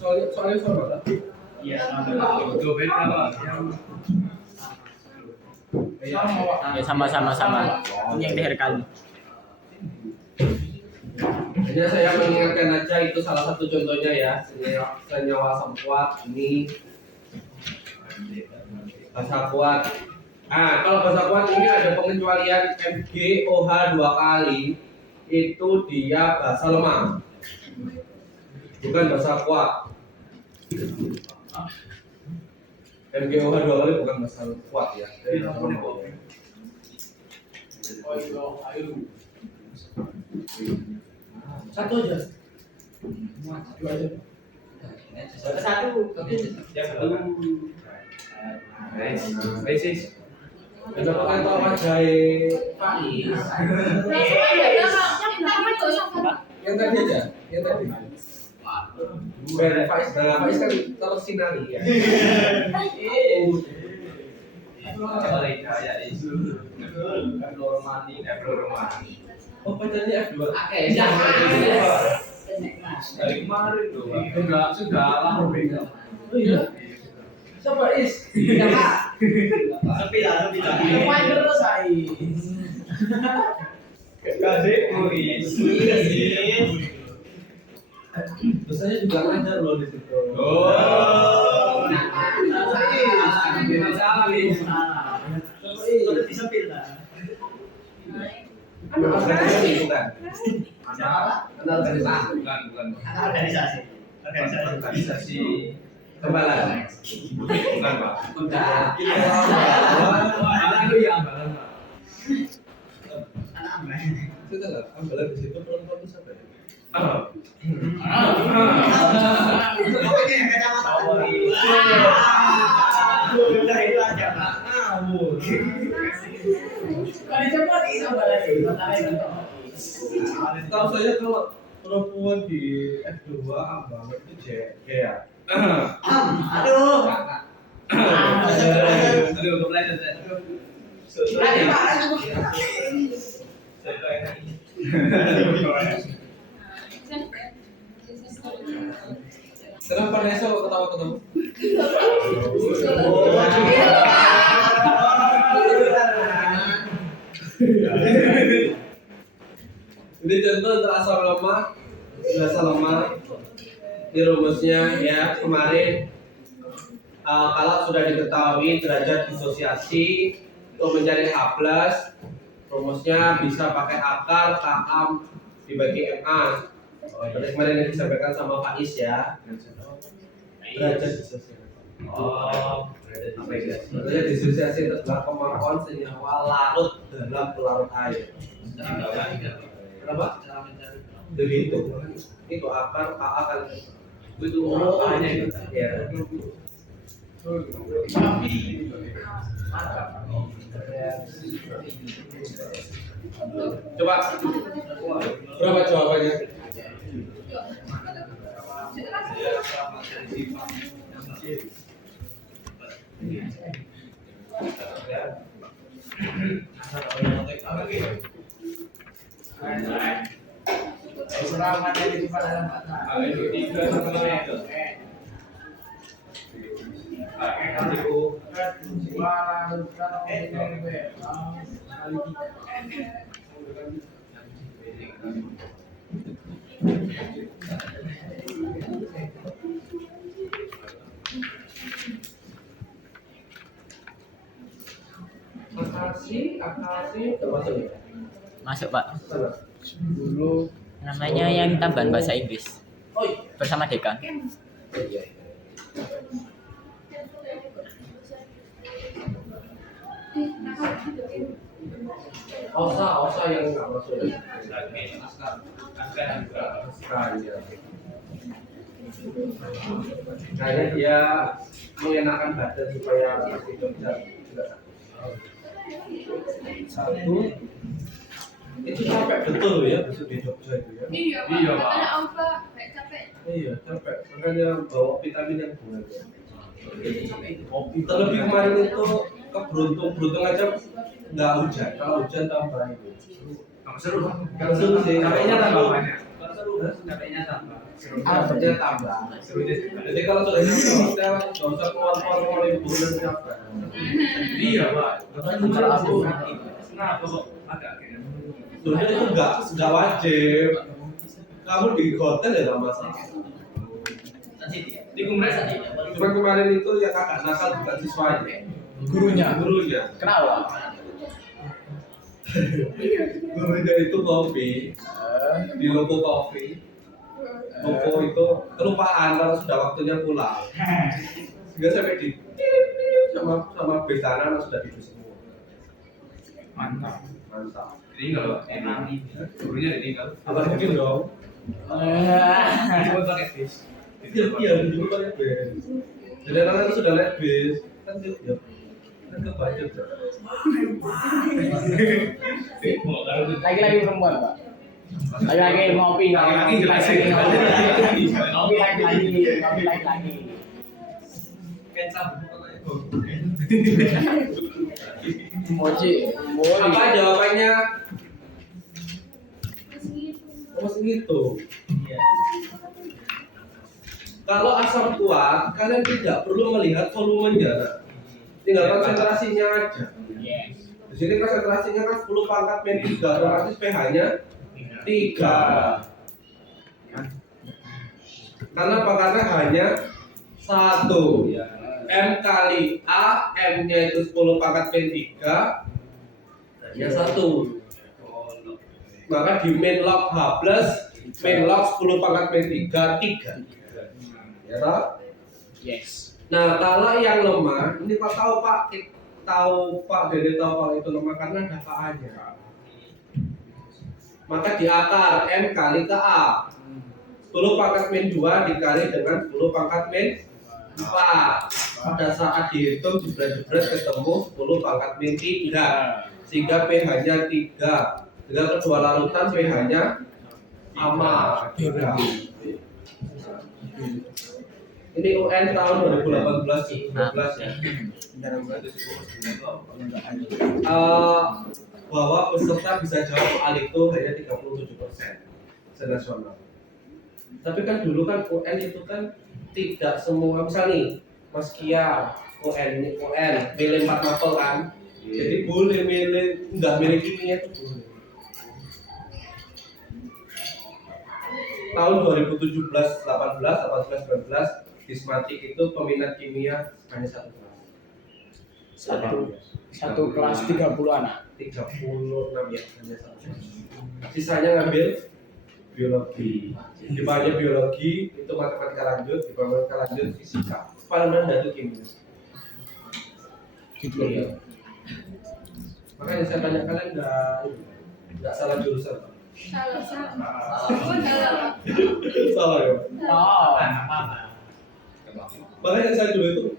Soalnya sama. Iya, betul beda Ya sama. Ini yang diherkan. Hanya saya mengingatkan aja itu salah satu contohnya ya. Senyawa asam kuat ini basa kuat. Kalau basa kuat ini ada pengecualian MgOH 2 kali itu dia basa lemah, bukan basa kuat. MgOH 2 kali bukan basa kuat ya. Satu aja. Dua aja. Satu. Nice. Ada pakai tahu wajah Faiz. Yang tadi aja, yang tadi. Faiz kan tersinari ya. Oh, pacarnya F2. Dari kemarin loh, Pak. Sudah lama beda. Oh iya. Siapa Is? Siapa? Sepi lah. Main terus Is. Kasih Is. Biasanya juga ada loh di situ. Oh. Salah Is. Sudah disepil lah. Itu kan. Organisasi kembalan. Bukan Pak. Udah. Itu yang ambalan Pak. Sudah lah, ambalan di situ penonton itu siapa ya? Apa ini yang kacamata? Udah itu aja Pak. Kali cepat ini ambalan ini. Tahu saya kalau perempuan di F2 ambalan itu J ya. Aduh, kepleset. Kenapa Nesa kok ketawa-ketawa? Ini contoh untuk asam lemak. Ini rumusnya ya kemarin. Kalau sudah diketahui derajat disosiasi untuk mencari H+, rumusnya bisa pakai akar Ka dibagi Ma. Tadi kemarin yang disampaikan sama Faiz ya. Derajat disosiasi. Derajat disosiasi itu adalah kemampuan senyawa larut dalam pelarut air. Kenapa? Begitu. Itu akar Ka kan. Itu hanya itu. Ya. Coba berapa jawabannya? Akasi Masuk Pak. dulu Namanya yang tambahan bahasa Inggris. Bersama Dekan. Osa yang nggak masuk. Kayaknya dia mengenakan badan supaya masih Jogja. Satu itu capek betul ya besok di Jogja itu ya. Iya Pak. Ada apa? Kayak capek. Iya capek. Makanya bawa vitamin yang banyak. Terlebih kemarin itu keberuntung aja nggak hujan. Kalau hujan tambah itu. Seru. Kalau seru sih. Capeknya tambah banyak. capeknya tambah. Serunya tambah. Serunya juga. Jadi kalau sudah nyampe hotel, nggak usah keluar liburan capek. Iya, Pak. Kalau aku Kenapa kok agak kayak Sebenarnya itu nggak wajib. Kamu di hotel ya nggak masalah. di Kumres aja. Cuma kemarin itu yang agak nakal bukan siswanya, gurunya. kenapa? Gurunya itu kopi di Loko Coffee. Loko itu kelupaan kalau sudah waktunya pulang. Sehingga sampai di sama besanan sudah tidur semua. Mantap. Mantap. Jadi kalau emang gurunya ditinggal. Apa mungkin dong? Coba pakai bis. Iya, dulu kan bis. Jadi anak itu sudah naik bis, kan ya kan kebacut ya. Lagi-lagi perempuan, Pak. Lagi-lagi ngopi, Lagi-lagi jelasin. ngopi lagi. Kecap. Moji, Apa jawabannya? Oh, segitu. Kalau asam kuat, kalian tidak perlu melihat volumenya, tinggal konsentrasinya aja. Yes. Di sini konsentrasinya kan 10 pangkat min 3, otomatis pH-nya 3. Karena pangkatnya hanya 1. M kali A, M-nya itu 10 pangkat min 3, hanya 1. Maka di min log H plus, min log 10 pangkat min 3. Ya toh? Yes. Nah, kalau yang lemah, ini Pak tahu Pak, Dede tahu Pak itu lemah karena ada KA-nya. Maka di akar M kali KA 10 pangkat min 2 dikali dengan 10 pangkat min 4. Pada saat dihitung jebret-jebret ketemu 10 pangkat min 3, sehingga pH-nya 3. Dengan kedua larutan pH-nya sama. Ini UN tahun 2018 ya. Bahwa peserta bisa jawab soal itu hanya 37% senasional. Tapi kan dulu kan UN itu kan tidak semua, misal nih Mas Kia UN milih 4 mapel kan, jadi boleh milih nggak milih kimia itu boleh. Tahun 2017, 18, 19, 19 Dismatik itu peminat kimia hanya 1 kelas. Satu kelas 30 anak. 36 ya, hanya 1 kelas. Sisanya ngambil biologi. Di bawahnya biologi itu matematika lanjut, di matematika lanjut fisika. Paling rendah itu kimia. Gitu Iya. Makanya saya tanya kalian nggak salah jurusan. Salah. Oh, salah. Salah ya. Oh. Makanya saya dulu itu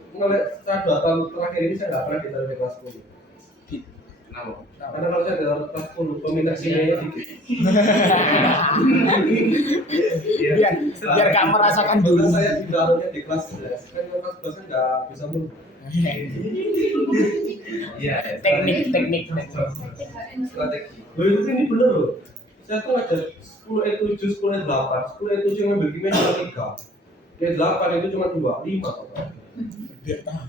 saya 2 tahun terakhir ini saya nggak pernah ditaruh di kelas 10. Kenapa? Karena kalau saya dalam kelas 10 peminat kimianya dikit. biar kamu merasakan Dulu dulu. saya ditaruhnya di kelas 11. Kan kalau kelas 12 nggak bisa mundur. Iya. teknik. Strategi. Loh itu ini bener loh. Saya tuh ada 10 E7, 10 E8, 10 E7 yang ngambil kimia cuma 3. E8 itu cuma 2, 5 kok. Biar tahu.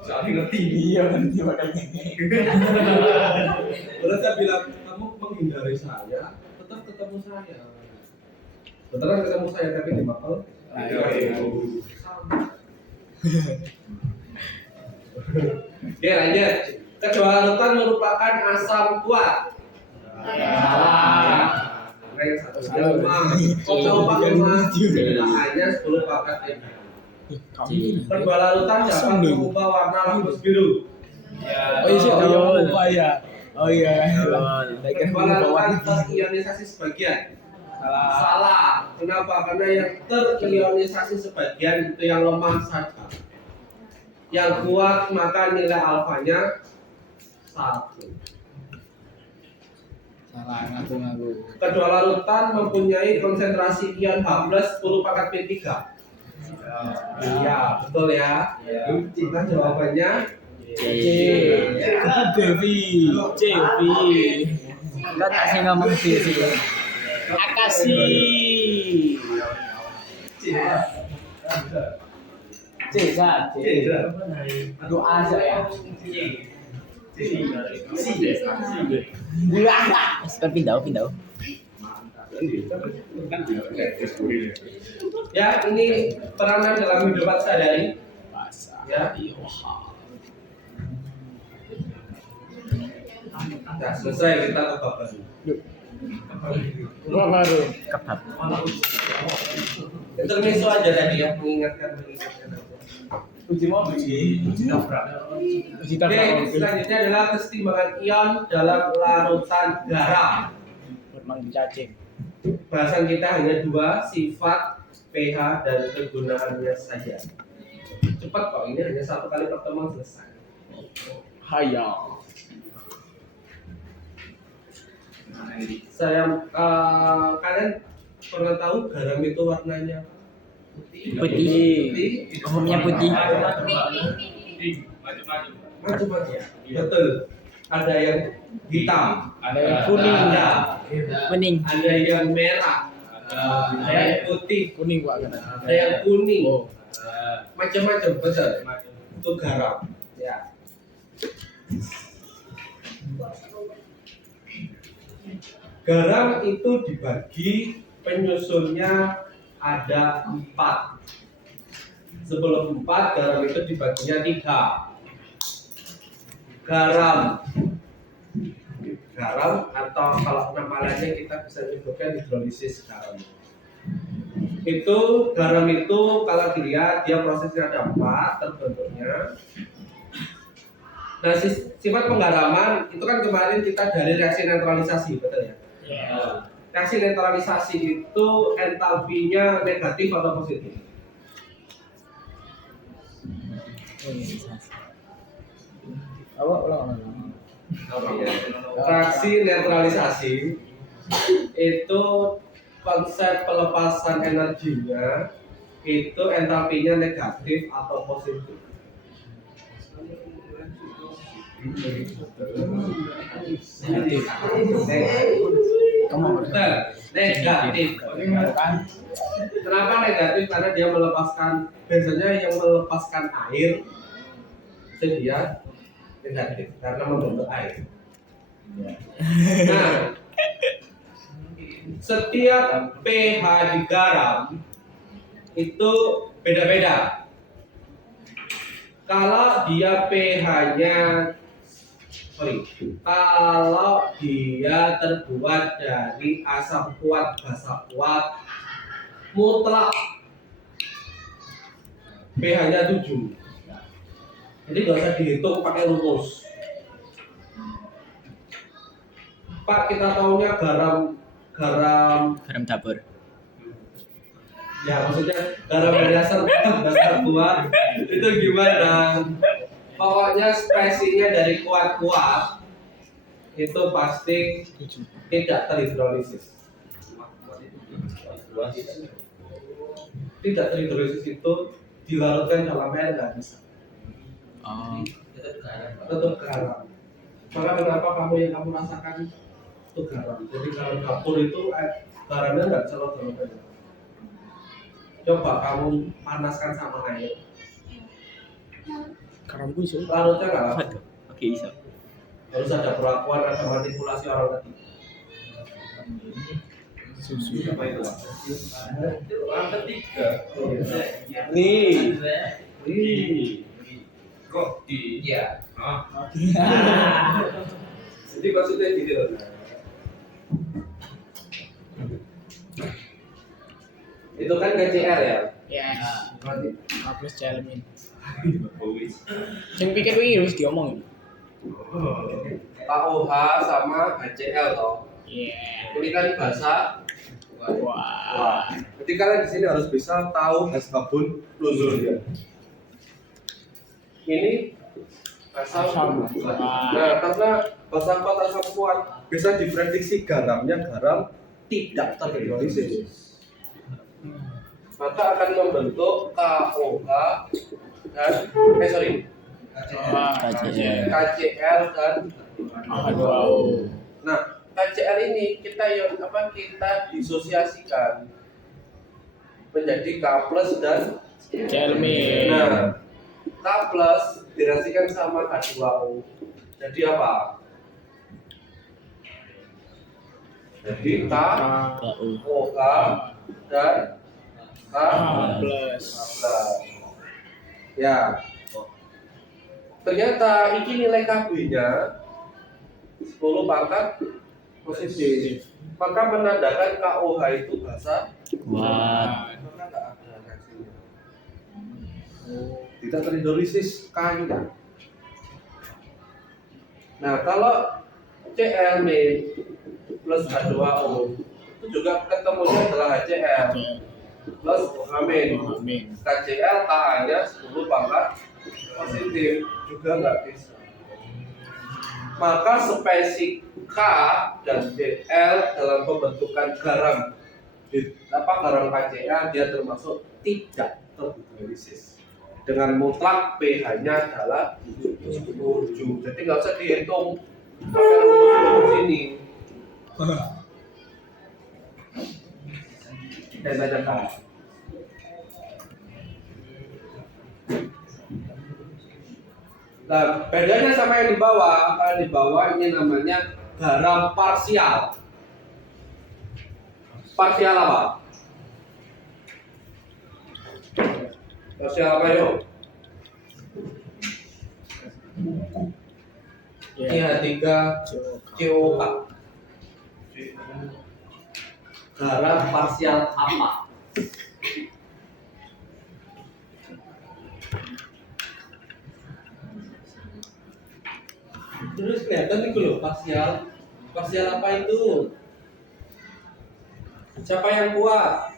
Saling ngerti. Iya, nanti makanya. Terus saya bilang, kamu menghindari saya, tetap ketemu saya. Beneran ketemu saya tapi di mapel. Oke lanjut. Kejualutan merupakan asam kuat. Salah. Yang satu lemah. Kalau pakai lemah, hanya 10 pangkat ini. Kedua larutan dapat mengubah warna lambus biru. Oh iya. Oh iya. Kedua larutan terionisasi sebagian. Salah. Kenapa? Karena yang terionisasi sebagian itu yang lemah saja. Yang kuat maka nilai alfanya 1. Salah, ngaku. Kedua larutan mempunyai konsentrasi ion H+ 10 pangkat min 3. Iya, betul ya. Kita jawabannya Devi. Enggak tak sih ngomong sih. Akasi. Cesa. Doa saya. Kan pindah. Ya, ini peranan dalam kehidupan sehari-hari. Ya. Nah, selesai kita ke bab baru. Baru. Kebab. Intermezzo aja tadi ya, mengingatkan aja. Uji mau uji tabrak. Uji tabrak. Oke, selanjutnya adalah kesetimbangan ion dalam larutan garam. Bermang cacing. Bahasan kita hanya dua, sifat, pH, dan kegunaannya saja. Cepat kok, ini hanya satu kali pertemuan selesai. Hayal. Kalian pernah tahu garam itu warnanya Putih. Umumnya putih. macam-macam. Betul. Ada yang hitam, Ada yang kuning. Kuning. ada yang merah, ada yang putih, Kuning gua kan. ada yang kuning, Oh. macam-macam betul. Itu garam. Ya. Garam itu dibagi penyusunnya ada 4. Sebelum 4 garam itu dibaginya 3. Garam atau kalau nama lainnya kita bisa menyebutkan hidrolisis garam. Garam itu kalau dilihat dia prosesnya ada 4 terbentuknya. Nah, sifat penggaraman itu kan kemarin kita dari reaksi neutralisasi, betul ya? Reaksi neutralisasi itu entalpinya negatif atau positif? Ulang. Reaksi neutralisasi itu konsep pelepasan energinya itu entalpinya negatif atau positif. Negatif. Kenapa negatif? Karena dia melepaskan, biasanya yang melepaskan air itu dia negatif karena membentuk air. Nah, setiap pH di garam itu beda-beda. Kalau dia kalau dia terbuat dari asam kuat, basa kuat, mutlak pH-nya 7. Jadi nggak usah dihitung pakai rumus. Pak, kita tahunya garam dapur. ya, maksudnya garam dari asam kuat itu gimana? Pokoknya spesiesnya dari kuat-kuat itu pasti tidak terhidrolisis. Tidak terhidrolisis itu dilarutkan dalam air nggak bisa. Oh. Tetap garam. Maka kenapa kamu rasakan itu garam? Jadi kalau dapur itu garamnya nggak bisa larut dalam air. Coba kamu panaskan sama air. Garam gue sih. Larutnya nggak larut. Waduh. Oke, bisa. Harus ada perlakuan, ada manipulasi orang ketiga. Susu. Apa itu? Orang ketiga. Nih. Kok iya. Jadi maksudnya gini loh. Itu kan KCl ya? Yes. Berarti Hapus celemin. Yang pikir ini harus diomongin. KOH sama HCl toh. Yeah. Ini kan bahasa. Wah. Jadi kalian di sini harus bisa tahu asbabun nuzulnya. Ini asam. Nah, karena asam kuat asam kuat bisa diprediksi garamnya garam tidak terhidrolisis. Maka akan membentuk KOH dan KCl. KCl dan Aduh. Nah, KCl ini kita disosiasikan menjadi K plus dan Celemin. nah K plus direaksikan sama H2O. Jadi apa? Jadi K OH dan K plus. Ya. Ternyata ini nilai KB-nya 10 pangkat positif. Maka menandakan KOH itu basa. Wah. Maka nggak ada reaksinya. Tidak terhidrolisis K-nya. Nah, kalau Cl plus H2O itu juga ketemunya adalah HCl plus OH-. KCl Ka-nya 10 pangkat positif juga nggak bisa. Maka spesies K dan Cl dalam pembentukan garam garam KCl dia termasuk tidak terhidrolisis dengan mutlak pH-nya adalah 7. Jadi nggak usah dihitung pakai rumus ini. Dan aja K. Nah, bedanya sama yang di bawah. Kalau di bawah ini namanya garam parsial. Parsial apa? Parsial apa yuk? Ini H3 COK. Garam parsial apa? Terus kelihatan nih loh parsial. Parsial apa itu? Siapa yang kuat?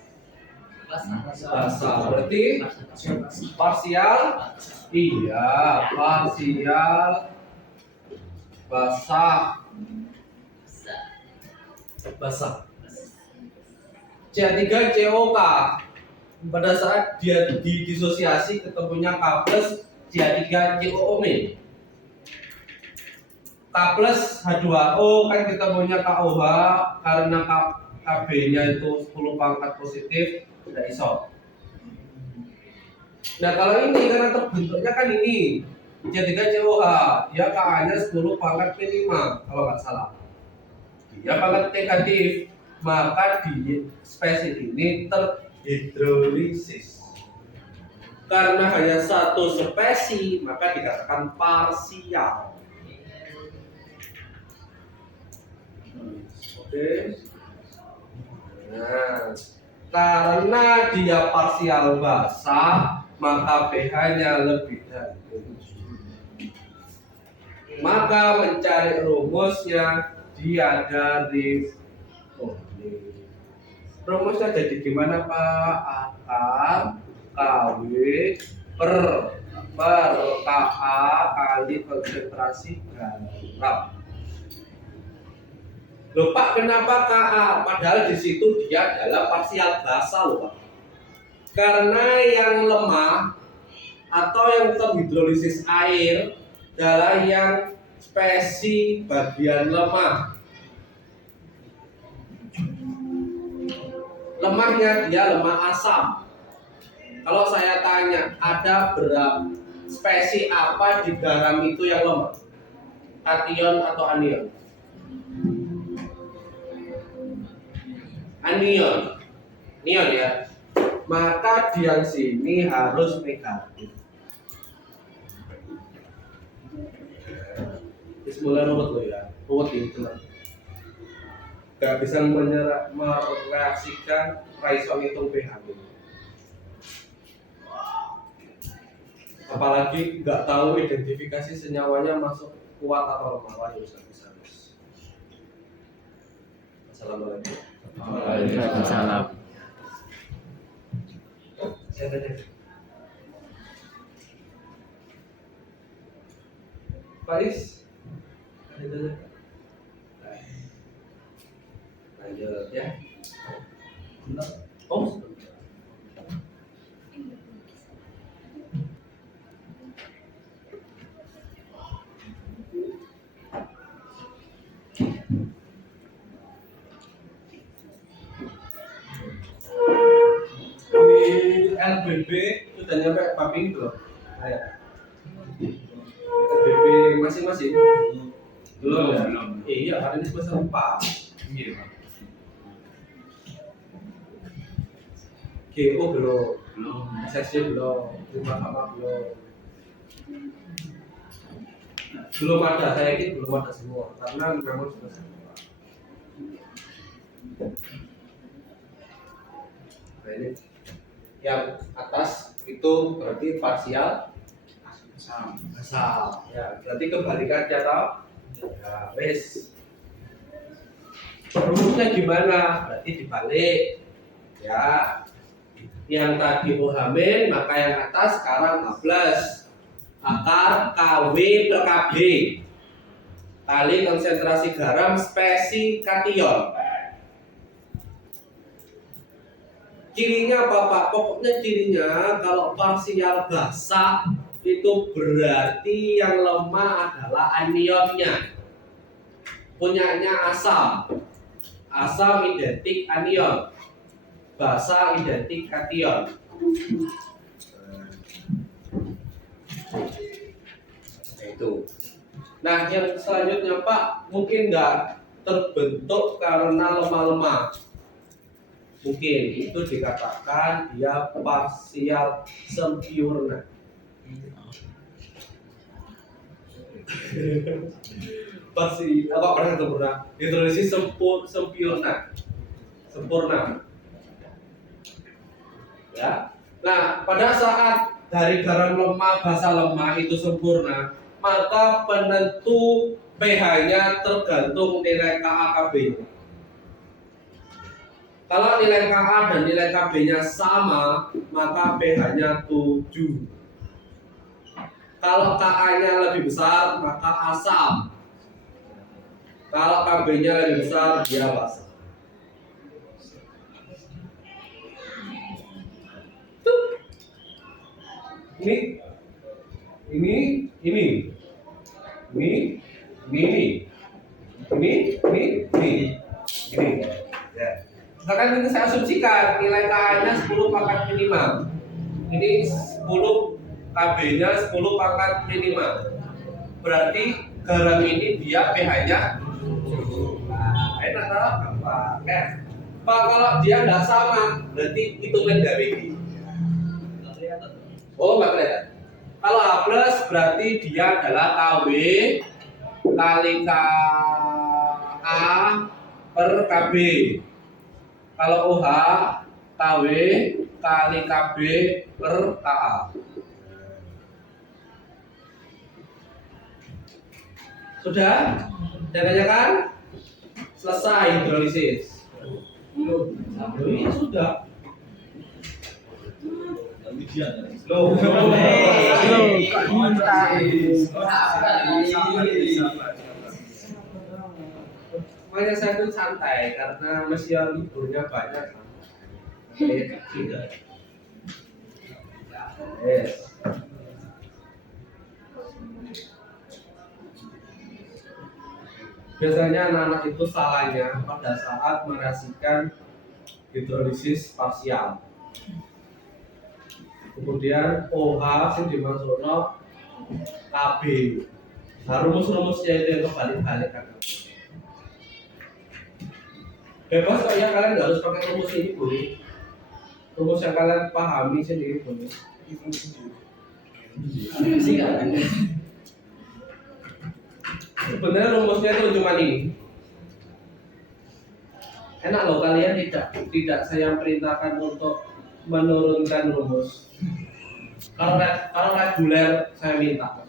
Basa. Berarti parsial. Iya, parsial basah. Basah. C3COK. Pada saat dia disosiasi ketemunya K plus C3COO-. K plus H2O kan ketemunya KOH karena KB-nya itu 10 pangkat positif tidak iso. Nah kalau ini karena terbentuknya kan ini C3COH dia Ka-nya 10 pangkat minimal kalau nggak salah. Dia pangkat negatif, maka di spesies ini terhidrolisis. Karena hanya satu spesies maka dikatakan parsial. Oke. Nah, karena dia parsial basah, maka pH-nya lebih dari 7. Maka mencari rumusnya dia dari rumusnya jadi gimana Pak? Akar KW per Ka kali konsentrasi garam. Loh Pak, kenapa Ka? Padahal di situ dia adalah parsial basah loh Pak. Karena yang lemah atau yang terhidrolisis air adalah yang spesies bagian lemah. Lemahnya dia lemah asam. Kalau saya tanya, ada berapa spesies apa di garam itu yang lemah? Kation atau anion? Anion. Anion ya. Maka di yang sini harus negatif. Mulai ruwet loh ya. Ruwet ini teman. Gak bisa mereaksikan raiso hitung pH ini. Apalagi nggak tahu identifikasi senyawanya masuk kuat atau lemah. Wah, bisa. Assalamualaikum. Waalaikumsalam. Siapa aja? Faris? Lanjut ya. Oh. LBB sudah nyampe paping belum? Ayo. LBB masing-masing? Belum ya? Belum. Iya, hari ini semester 4. Iya. GO belum, Belum. SSC belum, Terima apa belum. Belum ada, saya yakin belum ada semua karena memang semester 4. Nah ini yang atas itu berarti parsial asal ya, berarti kebalikannya toh ya wes. Rumusnya gimana? Berarti dibalik ya, yang tadi OH min maka yang atas sekarang A plus akar KW per KB kali konsentrasi garam spesi kation. Cirinya apa Pak? Pokoknya cirinya kalau parsial basah itu berarti yang lemah adalah anionnya. Punyanya asam. Asam identik anion. Basah identik kation. Nah, itu. Nah, yang selanjutnya Pak, mungkin nggak terbentuk karena lemah-lemah. Mungkin itu dikatakan dia parsial sempurna. Pasti apa pernah sempurna? Hidrolisis sempurna. Sempurna. Ya. Nah, pada saat dari garam lemah basa lemah itu sempurna, maka penentu pH-nya tergantung nilai KA/KB-nya. Kalau nilai Ka dan nilai Kb-nya sama, maka pH-nya 7. Kalau Ka-nya lebih besar, maka asam. Kalau Kb-nya lebih besar, dia basa. Ini. Ya. Misalkan ini saya asumsikan nilai Ka-nya 10 pangkat minimal. Ini 10 Kb-nya 10 pangkat minimal. Berarti garam ini dia pH-nya enak toh? Gampang. Pak, kalau dia nggak sama, berarti hitungan dari ini. Oh, nggak kelihatan. Kalau H plus berarti dia adalah KW kali Ka per Kb. Kalau OH KW kali Kb per Ka. Sudah? Jangan kan? Selesai hidrolisis. Iya sudah. Loh, makanya saya tuh santai karena masih liburnya banyak. Yes. Biasanya anak-anak itu salahnya pada saat mereaksikan hidrolisis parsial. Kemudian OH yang dimasukkan KB. Nah, rumus-rumusnya itu yang kebalik-balik kan. Bebas kok ya, kalian nggak harus pakai rumus ini boleh. Rumus yang kalian pahami sendiri boleh. Sebenarnya rumusnya itu cuma ini. Enak loh, kalian tidak saya perintahkan untuk menurunkan rumus. Kalau reguler saya minta.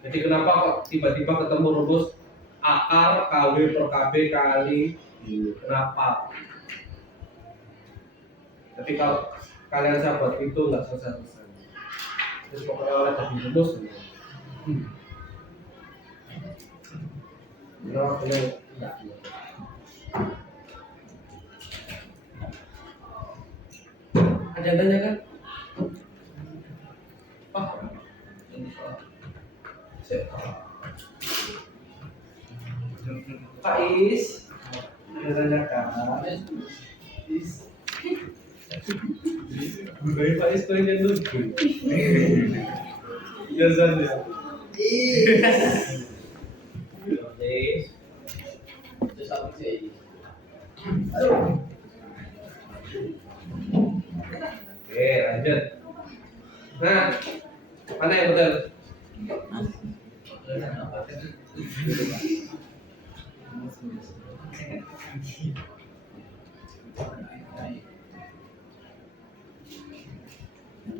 Jadi kenapa kok tiba-tiba ketemu rumus akar KW per KB kali ini? Kenapa? Tapi kalau kalian saya buat itu nggak selesai-selesai. Terus pokoknya oleh tadi rumus. Enggak. Ada yang tanya kan? Pak Is, ada yang tanya kan? Is. Budaya Pak Isto yang lucu. Ya Zan ya. Terus apa sih? Oke, lanjut. Nah, mana yang betul?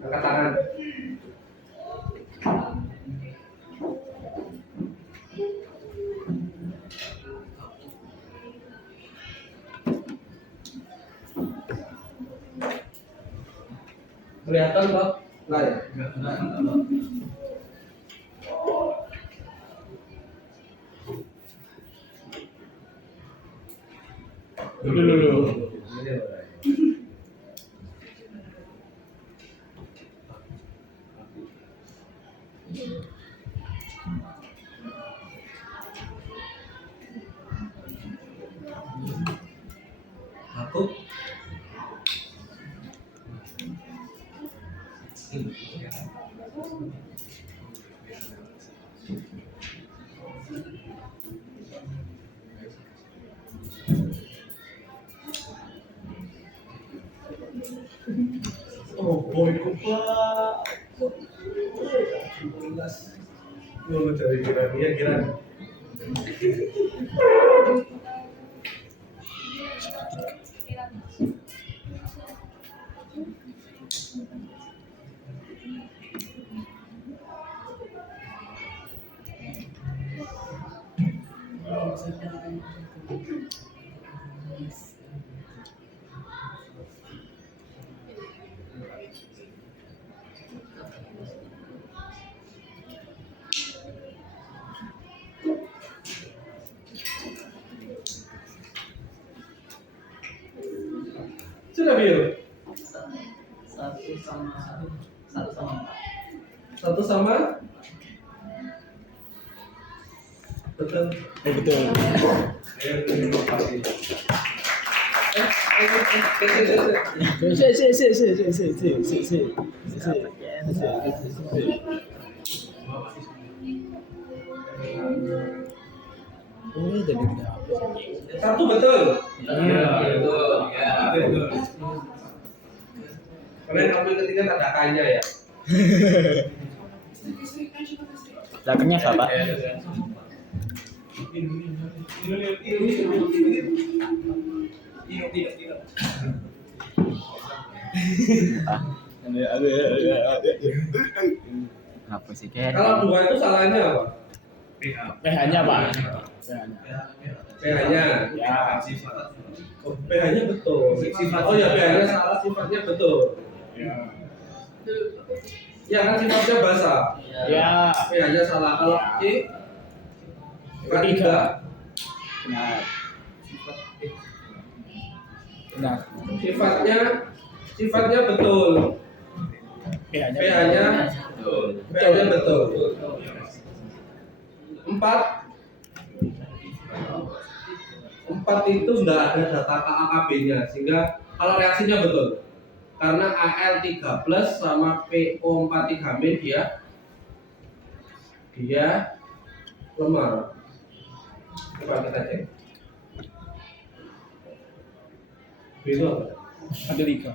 Angkat tangan. Kelihatan Pak? Enggak ya? Dulu. Aku oh boy Pak. Mau cari kira. Sudah Bill? Satu sama betul. Betul. Terima kasih. Oh, jadi udah. Satu betul. Iya, betul. Ya, betul. Kalian ambil ketiga ada kanya ya. Belakangnya Bapak. Apa sih Ken? Kalau dua itu salahnya apa? PH-nya Pak. PH-nya. Ya. Oh, PH-nya betul. Oh ya PH-nya salah, sifatnya betul. Ya. Ya kan sifatnya basah. Ya. PH-nya salah. Kalau C sifat tiga. Benar. Benar. Sifatnya betul. PH-nya betul. Empat itu enggak ada data KAKB-nya sehingga kalau reaksinya betul. Karena Al3+ sama PO43- dia lemah. Coba kita cek. Itu apa? Ada 3.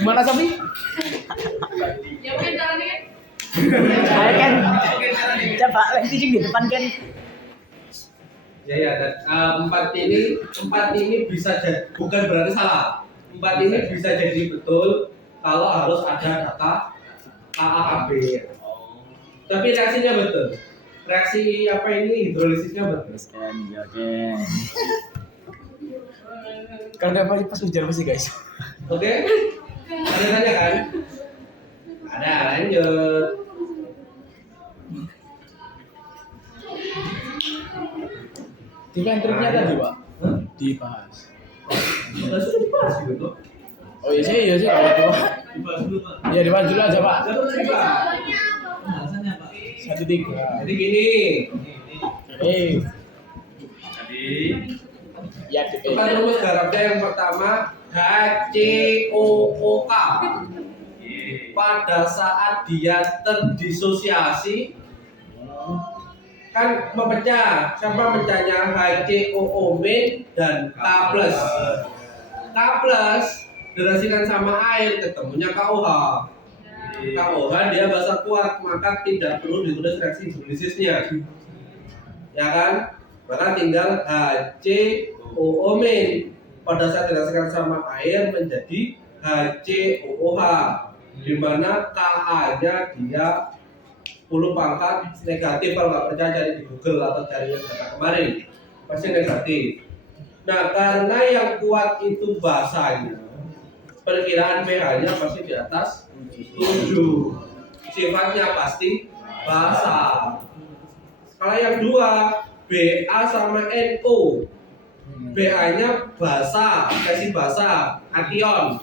Gimana Sapi? Ya mungkin caranya Ayo Ken. Coba lagi di depan Ken. Ya, dan empat ini bisa jadi, bukan berarti salah. Empat ini bisa jadi betul kalau harus ada data KAKB. Tapi reaksinya betul. Reaksi apa ini hidrolisisnya betul. Ken, ya Ken. Karena pas ujar masih guys. Oke? Ada tanya kan? Ada, lanjut. Di triknya tadi Pak. Dibahas. Sudah dibahas gitu. Oh iya sih kalau itu. Dibahas dulu, Pak. Ya dibahas dulu aja Pak. Terus dibahas. alasannya Pak. 1-3. Jadi gini, Eh. Jadi Ya bukan rumus garapnya yang pertama HCOOK. Pada saat dia terdisosiasi kan memecah. Siapa mecahnya? HCOO min dan K plus. K plus dirasikan sama air ketemunya KOH. KOH dia basa kuat, maka tidak perlu ditulis reaksi hidrolisisnya. Ya kan? Maka tinggal HCOO min pada saat dirasikan sama air menjadi HCOOH, di mana Ka-nya dia 10 pangkat negatif. Kalau nggak percaya cari di Google atau cari data kemarin, pasti negatif. Nah, karena yang kuat itu basanya, perkiraan pH-nya pasti di atas 7. Sifatnya pasti basa. Kalau yang dua, Ba sama NO, Ba-nya basa, spesi basa, ation.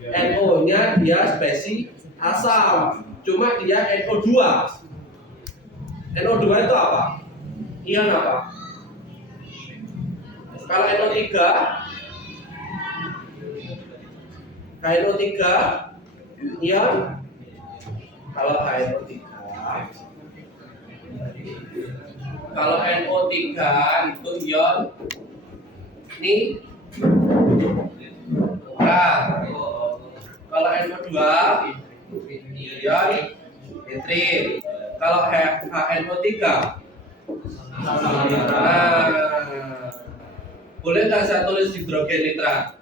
NO-nya dia spesi asam. Cuma dia NO2. NO2 itu apa? Ion apa? Kalau NO3, KNO3 ion. Kalau KNO3, kalau NO3 itu ion kalau NO2 ion nitrit. Kalau HNO3 boleh nggak saya tulis hidrogen nitrat?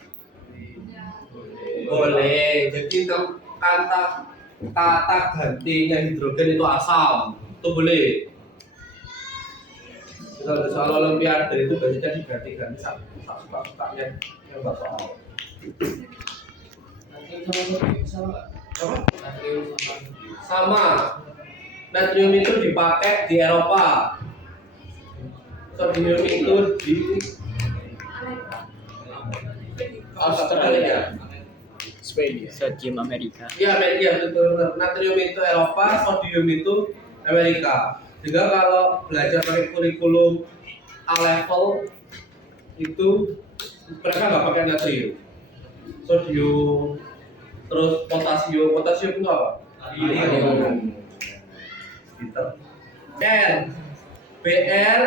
Boleh. Jadi kata gantinya hidrogen itu asam, itu boleh. Kalau soal olimpiade itu biasanya diganti-ganti suka-sukanya yang nggak soal. Apa? Sama. Natrium itu dipakai di Eropa. Sodium itu di Australia. Spain. Sodium Amerika. Iya, Amerika betul. Natrium itu Eropa, sodium itu Amerika. Juga kalau belajar pakai kurikulum A level itu mereka nggak pakai natrium, sodium, terus potasium. Potasium itu apa? Br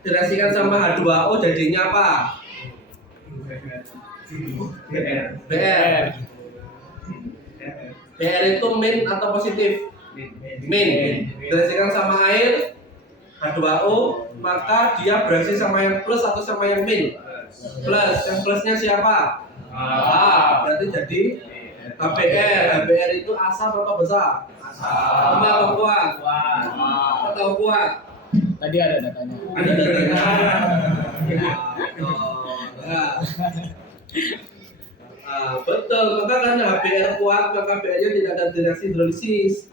dirasikan sama H2O jadinya apa? Br itu min atau positif? Min. Dirasikan sama air H2O, maka dia bereaksi sama yang plus atau sama yang min? Plus. Yang plusnya siapa? Berarti jadi HBr. HBr itu asam atau basa? Asam. Atau kuat? Atau kuat? Tadi ada datanya. Ada datanya. Betul, maka karena HBr kuat, maka Br-nya tidak ada reaksi hidrolisis.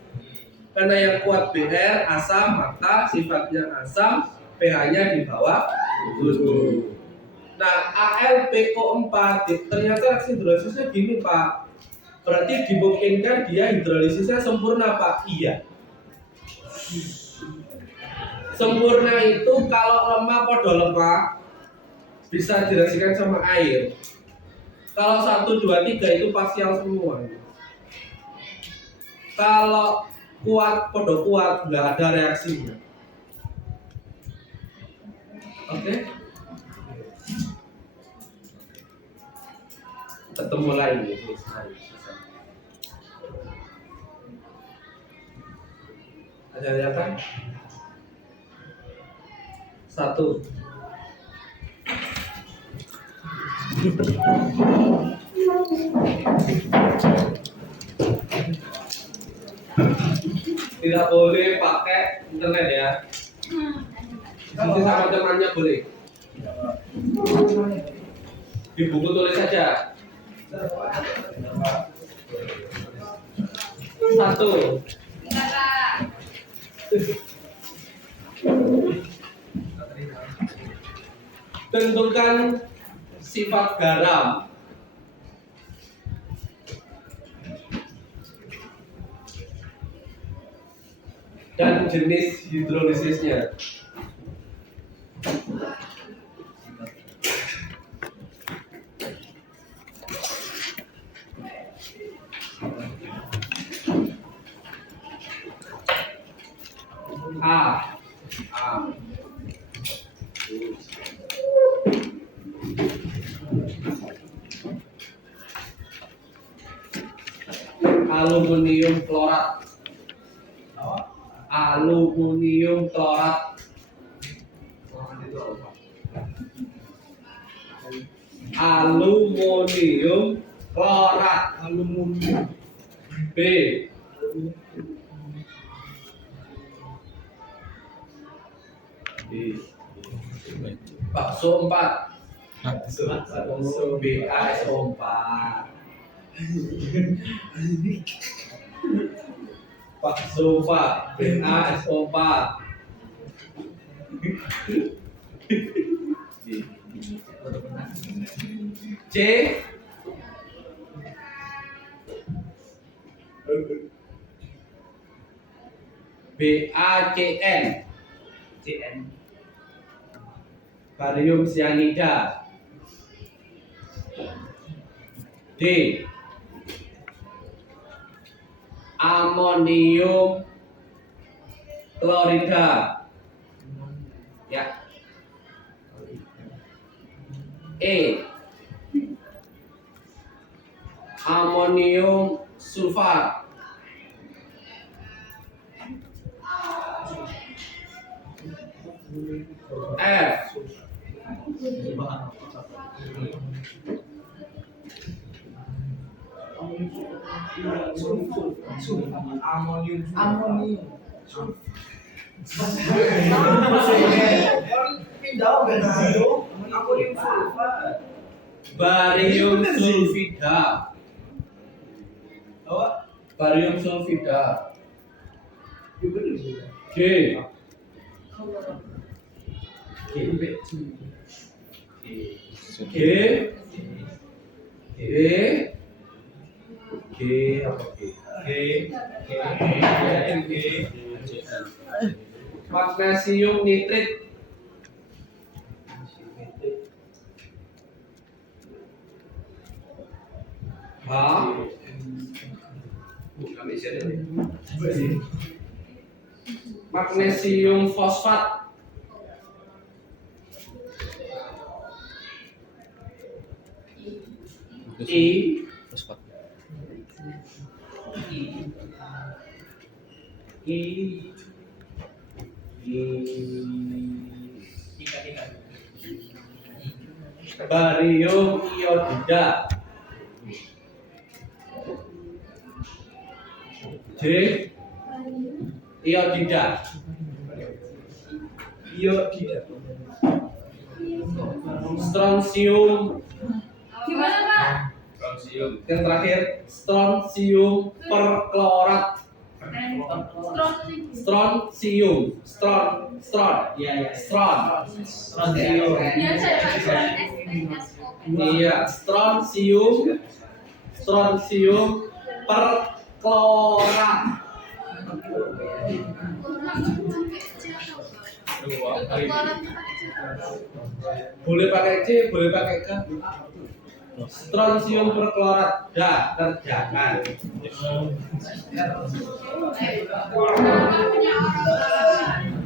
Karena yang kuat Br asam, maka sifatnya asam, pH-nya di bawah 7. Nah, AlPO4 ternyata reaksi hidrolisisnya gini, Pak. Berarti dimungkinkan dia hidrolisisnya sempurna, Pak? Iya. Sempurna itu kalau lemah podo lemah bisa dirasikan sama air. Kalau 1, 2, 3 itu parsial semua. Kalau kuat podo kuat nggak ada reaksinya. Oke? Ketemu lagi. Ada lihat kan? 1. Tidak boleh pakai internet ya. Nanti sama temannya boleh. Di buku tulis saja. 1. Tentukan sifat garam. Dan jenis hidrolisisnya. A. Aluminium klorat. Aluminium klorat. Aluminium klorat. Aluminium. B. Bakso 4. Bakso BASO 4. Bakso 4 BASO 4. C. BACN. Barium cyanida. D. Amonium klorida. Ya. E. Amonium sulfat. F. Barium sulfida. Barium sulfida. G. Magnesium nitrit. H. Magnesium fosfat. I. Barium iodida. J. Iodida. Strontium. Gimana Pak? Yang terakhir strontium perklorat. Strontium. Biasa ya Pak. Iya, strontium perklorat. Boleh pakai C, boleh pakai K. Strontium perklorat. Dah, kerjakan. Punya orang.